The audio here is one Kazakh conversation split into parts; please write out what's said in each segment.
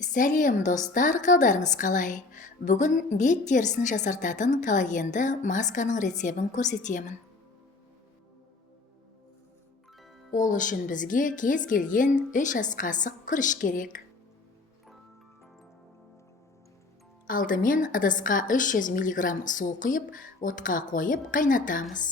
Сәлем достар, қалдарыңыз қалай? Бүгін бет терісін жасартатын коллагенді масканың рецебін көрсетемін. Ол үшін бізге кез келген 3 ас қасық күріш керек. Алдымен ыдысқа 300 мг су құйып, отқа қойып қайнатамыз.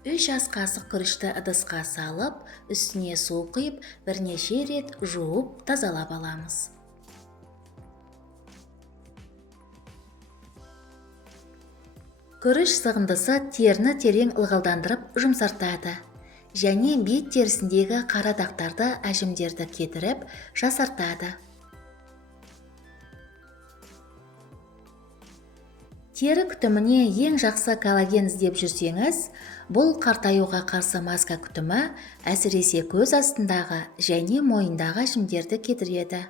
Үш ас қасық күрішті ыдысқа салып, үстіне су құйып, бірнеше рет жуып, тазалап аламыз. Күріш сығындысы теріні терең ылғалдандырып жұмсартады және бет терісіндегі қара дақтарды, әжімдерді кетіріп, жасартады. Тері күтіміне ең жақсы коллаген іздеп жүрсеңіз, бұл қартаюға қарсы маска күтімі әсіресе көз астындағы және мойындағы әжімдерді кетіреді.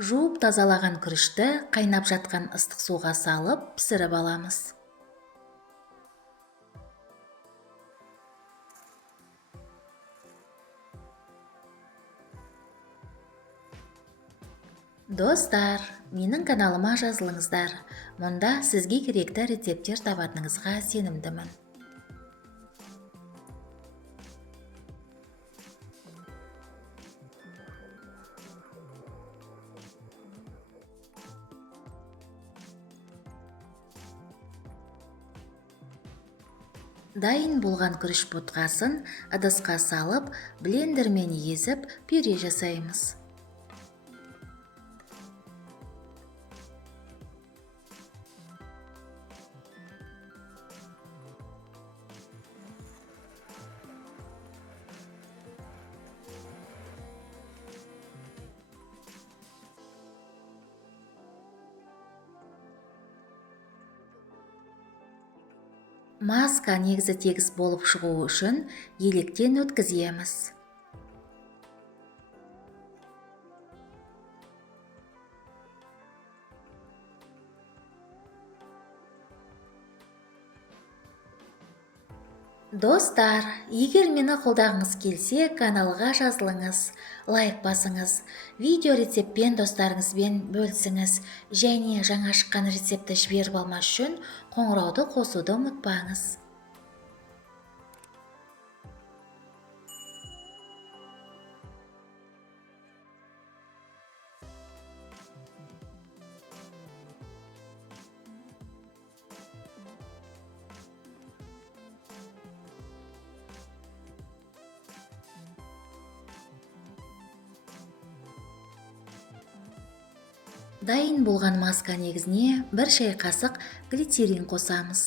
Жуып тазалаған күрішті қайнап жатқан ыстық суға салып пісіріп аламыз. Достар, менің каналыма жазылыңыздар. Мұнда сізге керекті рецептер табатыныңызға сенімдімін. Дайын болған күріш ботқасын ыдысқа салып, блендермен езіп, пюре жасаймыз. Маска негізі тегіс болып шығу үшін електен өткіземіз. Достар, егер мені қолдағыңыз келсе, каналға жазылыңыз, лайк басыңыз, видео рецептпен достарыңызбен бөлісіңіз, және жаңа шыққан рецепті жіберіп алмас үшін қоңырауды қосуды ұмытпаңыз. Дайын болған маска негізіне 1 шай қасық глицерин қосамыз.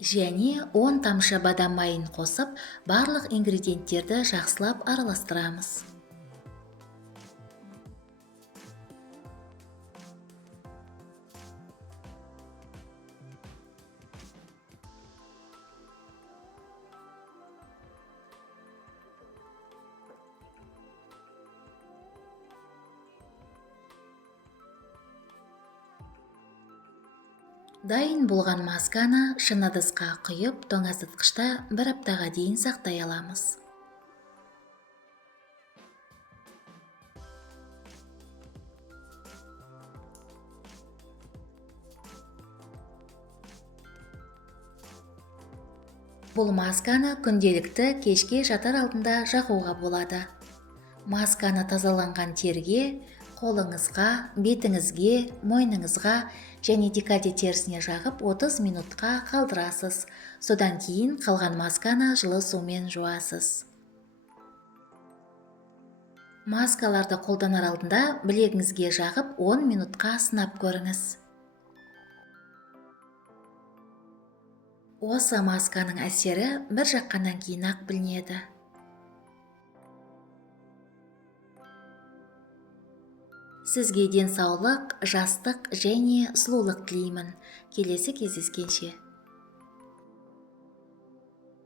Және 10 тамшы бадам майын қосып, барлық ингредиенттерді жақсылап араластырамыз. Дайын болған масканы шыны ыдысқа құйып, тоңазытқышта 1 аптаға дейін сақтай аламыз. Бұл масканы күнделікті кешке жатар алдында жағуға болады. Масканы тазаланған терге, қолыңызға, бетіңізге, мойныңызға және декольте терісіне жағып 30 минутқа қалдырасыз. Содан кейін қалған масканы жылы сумен жуасыз. Маскаларды қолданар алдында білегіңізге жағып 10 минутқа сынап көріңіз. Осы масканың әсері бір жаққаннан кейін ақ білінеді. Сізге денсаулық, жастық және сұлулық тілеймін. Келесі кездескенше.